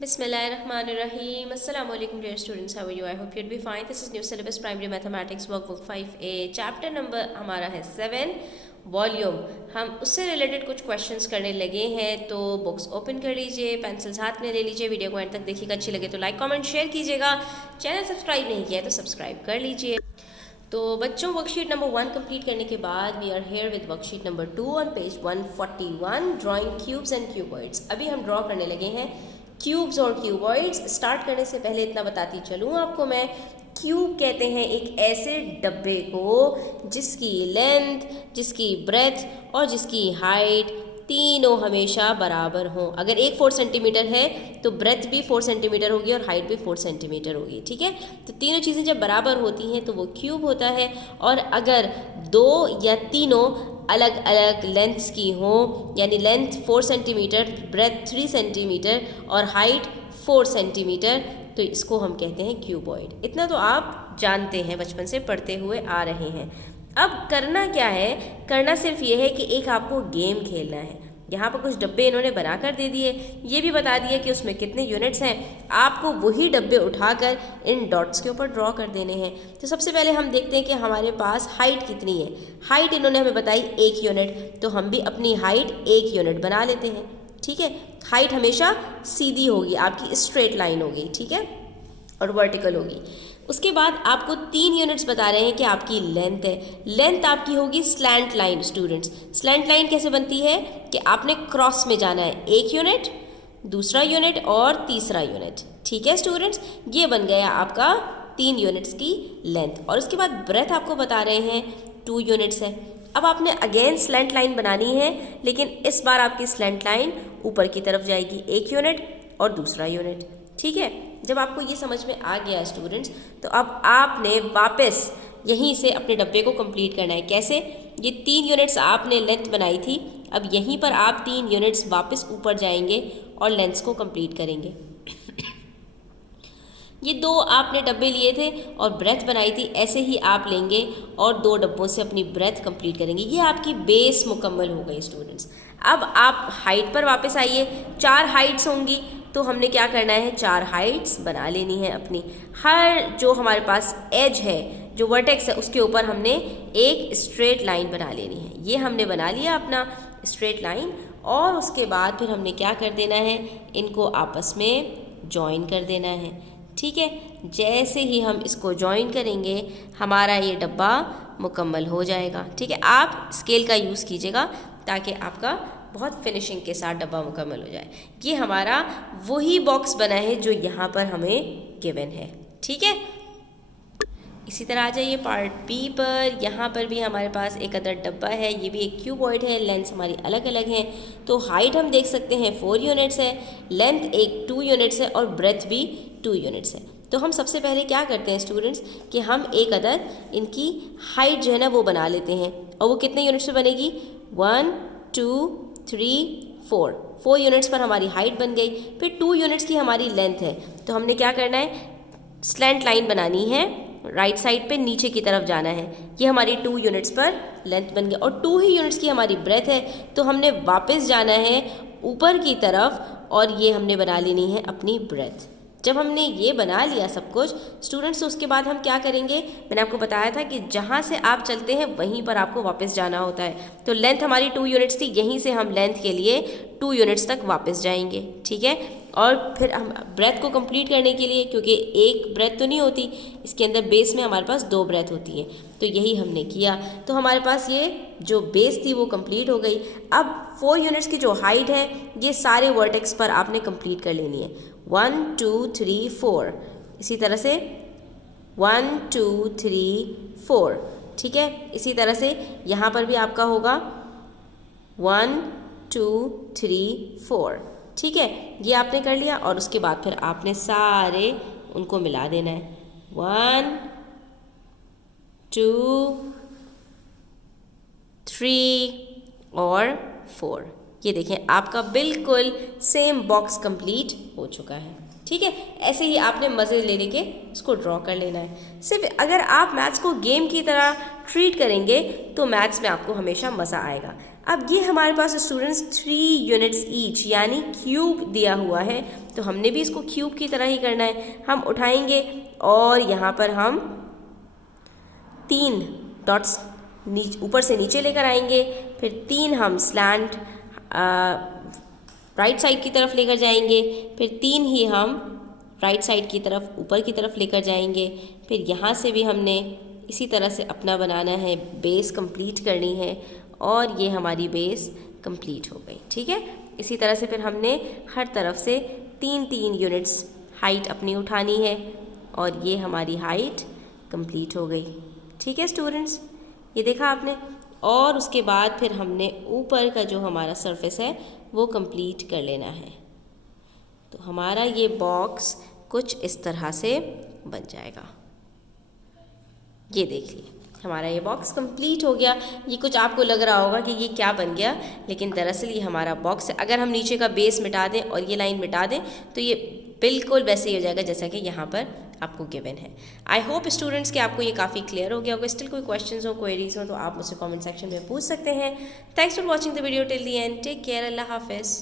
Bismillahirrahmanirrahim. Assalamu alaikum dear students. How are you? I hope you'll be fine. This is new syllabus primary mathematics workbook 5A. Chapter number हमारा है 7 volume. हम उससे related कुछ questions करने लगे हैं, तो बुक्स ओपन कर लीजिए, पेंसिल्स हाथ में ले लीजिए, वीडियो को एंड तक देखिएगा। अच्छी लगे तो लाइक कमेंट शेयर कीजिएगा। चैनल सब्सक्राइब नहीं किया है तो सब्सक्राइब कर लीजिए। तो बच्चों, वर्कशीट नंबर 1 कंप्लीट करने के बाद we are here with worksheet number 2 on page 141 drawing cubes and cuboids. अभी हम ड्रॉ करने लगे हैं क्यूब्स और क्यूबॉइड्स। स्टार्ट करने से पहले इतना बताती चलूँ आपको मैं, क्यूब कहते हैं एक ऐसे डब्बे को जिसकी लेंथ, जिसकी ब्रेथ और जिसकी हाइट तीनों हमेशा बराबर हों। अगर एक 4 सेंटीमीटर है तो ब्रेथ भी 4 सेंटीमीटर होगी और हाइट भी 4 सेंटीमीटर होगी, ठीक है। तो तीनों चीज़ें जब बराबर होती हैं तो वो क्यूब होता है। और अगर दो या तीनों अलग अलग लेंथ्स की हो, यानी लेंथ 4 सेंटीमीटर, ब्रेथ 3 सेंटीमीटर और हाइट 4 सेंटीमीटर, तो इसको हम कहते हैं क्यूबॉइड। इतना तो आप जानते हैं, बचपन से पढ़ते हुए आ रहे हैं। अब करना क्या है, करना सिर्फ ये है कि एक आपको गेम खेलना है। यहाँ पर कुछ डब्बे इन्होंने बनाकर दे दिए, ये भी बता दिया कि उसमें कितने यूनिट्स हैं। आपको वही डब्बे उठाकर इन डॉट्स के ऊपर ड्रॉ कर देने हैं। तो सबसे पहले हम देखते हैं कि हमारे पास हाइट कितनी है। हाइट इन्होंने हमें बताई 1 यूनिट, तो हम भी अपनी हाइट 1 यूनिट बना लेते हैं, ठीक है। हाइट हमेशा सीधी होगी, आपकी स्ट्रेट लाइन होगी, ठीक है, और वर्टिकल होगी। उसके बाद आपको 3 यूनिट्स बता रहे हैं कि आपकी लेंथ है। लेंथ आपकी होगी slant line. Students, slant line कैसे बनती है कि आपने क्रॉस में जाना है, 1 यूनिट, दूसरा यूनिट और तीसरा यूनिट, ठीक है स्टूडेंट्स। ये बन गया आपका 3 यूनिट्स की लेंथ। और उसके बाद ब्रेथ आपको बता रहे हैं 2 यूनिट्स है। अब आपने अगेन स्लैंट लाइन बनानी है, लेकिन इस बार आपकी स्लैंट लाइन ऊपर की तरफ जाएगी, 1 यूनिट और दूसरा यूनिट, ठीक है। जब आपको ये समझ में आ गया स्टूडेंट्स, तो अब आपने वापस यहीं से अपने डब्बे को कंप्लीट करना है। कैसे? ये 3 यूनिट्स आपने लेंथ बनाई थी, अब यहीं पर आप 3 यूनिट्स वापस ऊपर जाएंगे और लेंथ्स को कंप्लीट करेंगे। ये 2 आपने डब्बे लिए थे और ब्रेथ बनाई थी, ऐसे ही आप लेंगे और 2 डब्बों से अपनी ब्रेथ कंप्लीट करेंगे। ये आपकी बेस मुकम्मल हो गई स्टूडेंट्स। अब आप हाइट पर वापस आइए। 4 हाइट्स होंगी, तो हमने क्या करना है, 4 हाइट्स बना लेनी है अपनी। हर जो हमारे पास एज है, जो वर्टेक्स है, उसके ऊपर हमने एक स्ट्रेट लाइन बना लेनी है। ये हमने बना लिया अपना स्ट्रेट लाइन। और उसके बाद फिर हमने क्या कर देना है, इनको आपस में जॉइन कर देना है, ठीक है। जैसे ही हम इसको जॉइन करेंगे हमारा ये डब्बा मुकम्मल हो जाएगा, ठीक है। आप स्केल का यूज़ कीजिएगा ताकि आपका बहुत फिनिशिंग के साथ डब्बा मुकम्मल हो जाए। ये हमारा वही बॉक्स बना है जो यहाँ पर हमें गिवन है, ठीक है। इसी तरह आ जाइए पार्ट बी पर। यहाँ पर भी हमारे पास एक अदर डब्बा है, ये भी एक क्यूबॉइड है। लेंथ्स हमारी अलग अलग हैं, तो हाइट हम देख सकते हैं 4 यूनिट्स है, लेंथ एक 2 यूनिट्स है और ब्रेथ भी 2 यूनिट्स है। तो हम सबसे पहले क्या करते हैं स्टूडेंट्स कि हम एक अदर इनकी हाइट जो है ना वो बना लेते हैं। और वो कितने यूनिट्स में बनेगी, 1 2 3 4 यूनिट्स पर हमारी हाइट बन गई। फिर 2 यूनिट्स की हमारी लेंथ है, तो हमने क्या करना है, स्लैंट लाइन बनानी है, राइट साइड पे नीचे की तरफ जाना है। ये हमारी 2 यूनिट्स पर लेंथ बन गई और 2 ही यूनिट्स की हमारी ब्रेथ है, तो हमने वापस जाना है ऊपर की तरफ और ये हमने बना लेनी है अपनी ब्रेथ। जब हमने ये बना लिया सब कुछ स्टूडेंट्स, तो उसके बाद हम क्या करेंगे, मैंने आपको बताया था कि जहाँ से आप चलते हैं वहीं पर आपको वापस जाना होता है। तो लेंथ हमारी 2 यूनिट्स थी, यहीं से हम लेंथ के लिए 2 यूनिट्स तक वापस जाएंगे, ठीक है। और फिर हम ब्रेथ को कंप्लीट करने के लिए, क्योंकि एक ब्रेथ तो नहीं होती, इसके अंदर बेस में हमारे पास 2 ब्रेथ होती हैं, तो यही हमने किया। तो हमारे पास ये जो बेस थी वो कंप्लीट हो गई। अब 4 यूनिट्स की जो हाइट है ये सारे वर्टेक्स पर आपने कंप्लीट कर लेनी है, 1 2 3 4। इसी तरह से 1 2 3 4, ठीक है। इसी तरह से यहाँ पर भी आपका होगा 1 2 3 4, ठीक है। ये आपने कर लिया और उसके बाद फिर आपने सारे उनको मिला देना है, 1 2 3 और 4। ये देखें आपका बिल्कुल सेम बॉक्स कंप्लीट हो चुका है, ठीक है। ऐसे ही आपने मज़े ले लेके इसको ड्रॉ कर लेना है। सिर्फ अगर आप मैथ्स को गेम की तरह ट्रीट करेंगे तो मैथ्स में आपको हमेशा मज़ा आएगा। अब ये हमारे पास स्टूडेंट्स 3 यूनिट्स ईच यानी क्यूब दिया हुआ है, तो हमने भी इसको क्यूब की तरह ही करना है। हम उठाएंगे और यहाँ पर हम 3 डॉट्स ऊपर से नीचे लेकर आएंगे, फिर 3 हम स्लैंट राइट साइड की तरफ लेकर जाएंगे, फिर 3 ही हम राइट साइड की तरफ ऊपर की तरफ लेकर जाएंगे। फिर यहाँ से भी हमने इसी तरह से अपना बनाना है, बेस कंप्लीट करनी है और ये हमारी बेस कंप्लीट हो गई। ठीक है, इसी तरह से फिर हमने हर तरफ से 3-3 यूनिट्स हाइट अपनी उठानी है और ये हमारी हाइट कंप्लीट हो गई। ठीक है स्टूडेंट्स, ये देखा आपने। और उसके बाद फिर हमने ऊपर का जो हमारा सरफेस है वो कंप्लीट कर लेना है। तो हमारा ये बॉक्स कुछ इस तरह से बन जाएगा। ये देखिए हमारा ये बॉक्स कंप्लीट हो गया। ये कुछ आपको लग रहा होगा कि ये क्या बन गया, लेकिन दरअसल ये हमारा बॉक्स है। अगर हम नीचे का बेस मिटा दें और ये लाइन मिटा दें तो ये बिल्कुल वैसे ही हो जाएगा जैसा कि यहाँ पर आपको गिवन है। आई होप स्टूडेंट्स कि आपको ये काफ़ी क्लियर हो गया होगा। स्टिल कोई क्वेश्चंस हो, क्वेरीज हो तो आप मुझसे कमेंट सेक्शन में पूछ सकते हैं। Thanks for watching the video till the end. Take care, अल्लाह हाफिज़।